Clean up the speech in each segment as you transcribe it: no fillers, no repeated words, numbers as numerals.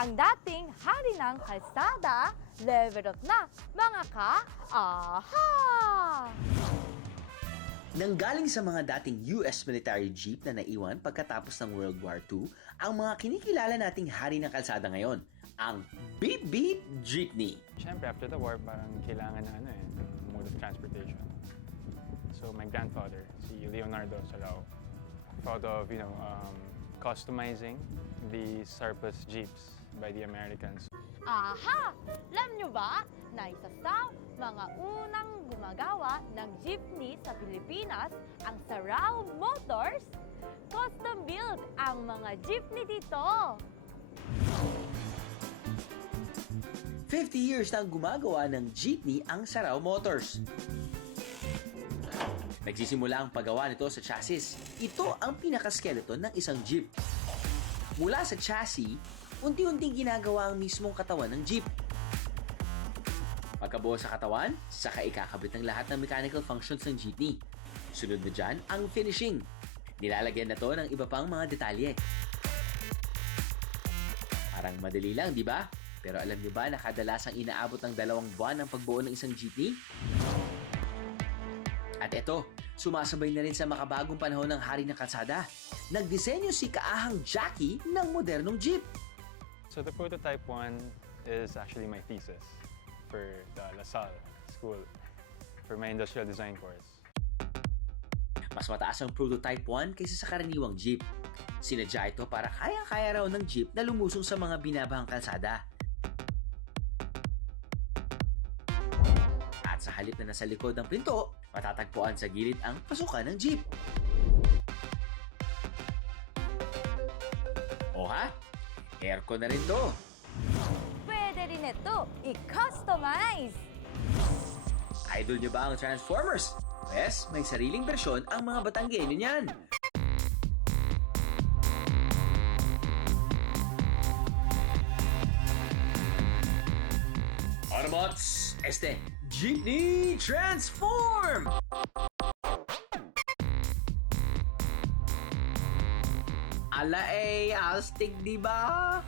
ang dating hari ng kalsada, level up na mga ka-aha! Nanggaling sa mga dating US military jeep na naiwan pagkatapos ng World War II, ang mga kinikilala nating hari ng kalsada ngayon, ang Beep Beep Jeepney. Siyempre, after the war, parang kailangan na ng mode of transportation. So my grandfather, si Leonardo Salao, thought of, customizing the surplus jeeps by the Americans. Aha! Alam nyo ba na isa sa mga unang gumagawa ng jeepney sa Pilipinas ang Sarao Motors? Custom build ang mga jeepney dito! 50 years nang gumagawa ng jeepney ang Sarao Motors. Nagsisimula ang paggawa nito sa chassis. Ito ang pinaka-skeleton ng isang jeep. Mula sa chassis, unti-unting ginagawa ang mismong katawan ng jeep. Pagkabuo sa katawan, saka ikakabit ng lahat ng mechanical functions ng jeepney. Sunod na dyan ang finishing. Nilalagyan na to ng iba pang mga detalye. Parang madali lang, di ba? Pero alam niyo ba na kadalasang inaabot ng 2 buwan ang pagbuo ng isang jeepney? At eto, sumasabay na rin sa makabagong panahon ng hari ng kalsada. Nagdisenyo si kaahang Jackie ng modernong jeep. So the prototype one is actually my thesis for the LaSalle School for my industrial design course. Mas mataas ang prototype 1 kaysa sa karaniwang jeep. Sinadya ito para kaya-kaya raw ng jeep na lumusong sa mga binabahang kalsada. At sa halip na nasa likod ng pinto, matatagpuan sa gilid ang pasukan ng jeep. O ha? Aircon na rin to. Pwede rin ito i-customize! Idol nyo ba ang Transformers? Yes, may sariling bersyon ang mga Batanggenyo niyan. Autobots, Jeepney Transform! Ala astig di ba?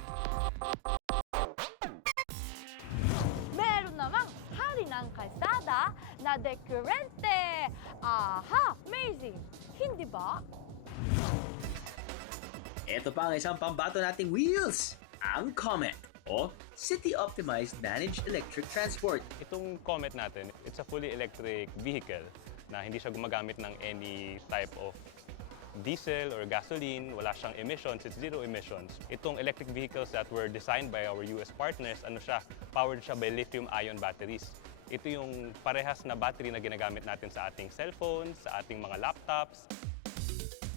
Meron namang hari ng kalsada na dekurente! Aha! Amazing! Hindi ba? Ito pa ang isang pambato nating wheels, ang Comet o City Optimized Managed Electric Transport. Itong Comet natin, it's a fully electric vehicle na hindi siya gumagamit ng any type of diesel or gasoline, wala siyang emissions, it's zero emissions. Itong electric vehicles that were designed by our US partners, powered siya by lithium-ion batteries. Ito yung parehas na battery na ginagamit natin sa ating cellphones, sa ating mga laptops.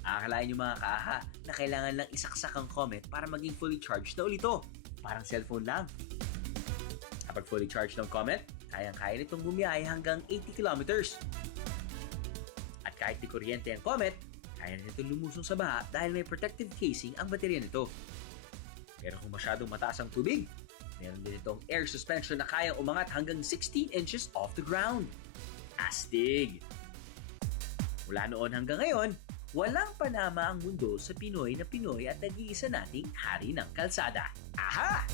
Akalain nyo mga kaaha na kailangan lang isaksak ang Comet para maging fully charged na ulit ito. Parang cellphone lang. Kapag fully charged ng Comet, kayang-kaya nitong bumiyahe hanggang 80 kilometers. At kahit di kuryente ang Comet, kaya na nitong lumusong sa baha dahil may protective casing ang baterya nito. Pero kung masyadong mataas ang tubig, meron din itong air suspension na kayang umangat hanggang 16 inches off the ground. Astig! Mula noon hanggang ngayon, walang panama ang mundo sa Pinoy na Pinoy at nag-iisa nating hari ng kalsada. Aha!